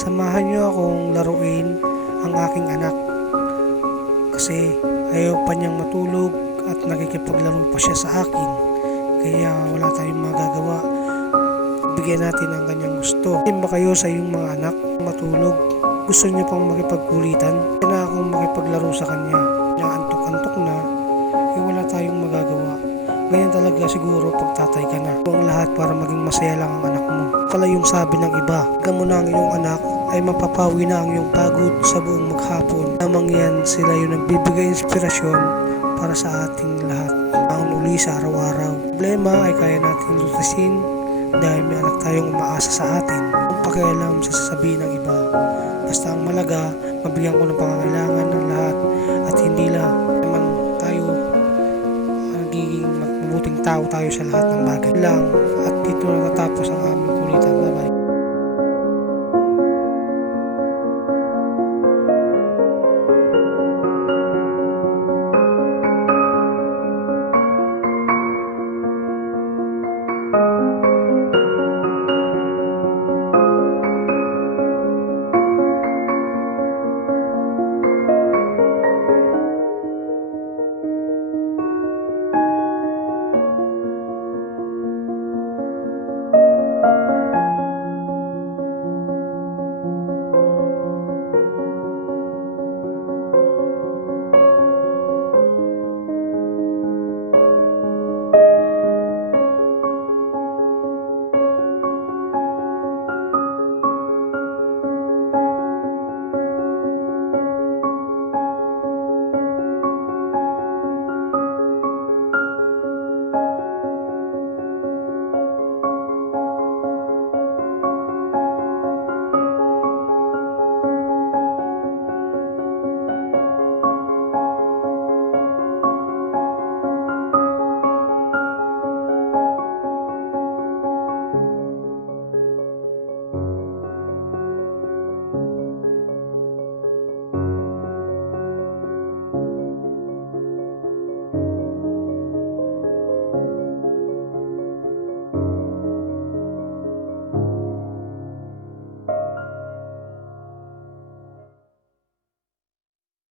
Samahan niyo akong laruin ang aking anak kasi ayaw pa niyang matulog at nakikipaglaro pa siya sa akin. Kaya wala tayong magagawa. Bigyan natin ang kanyang gusto. Hindi ba kayo sa iyong mga anak matulog? Gusto niyo pang makipagkulitan? Kaya na akong makipaglaro sa kanya. Antok-antok na, wala tayong magagawa. Ganyan talaga siguro pag tatay ka na. Ang lahat para maging masaya lang ang anak mo. Pala yung sabi ng iba, pagka mo na ang iyong anak ay mapapawi na ang iyong pagod sa buong maghapon. Lamang yan, sila yung nagbibigay inspirasyon para sa ating lahat. Ang uli sa araw-araw. Problema ay kaya natin lutasin dahil may anak tayong umaasa sa atin. Ang pakialam sa sasabihin ng iba. Basta ang malaga, mabigyan ko ng pangangailangan ng lahat at hindi lang naman tayo nagiging mabuting tao tayo sa lahat ng bagay lang. At dito natatapos ang aming kulitan. Bye bye.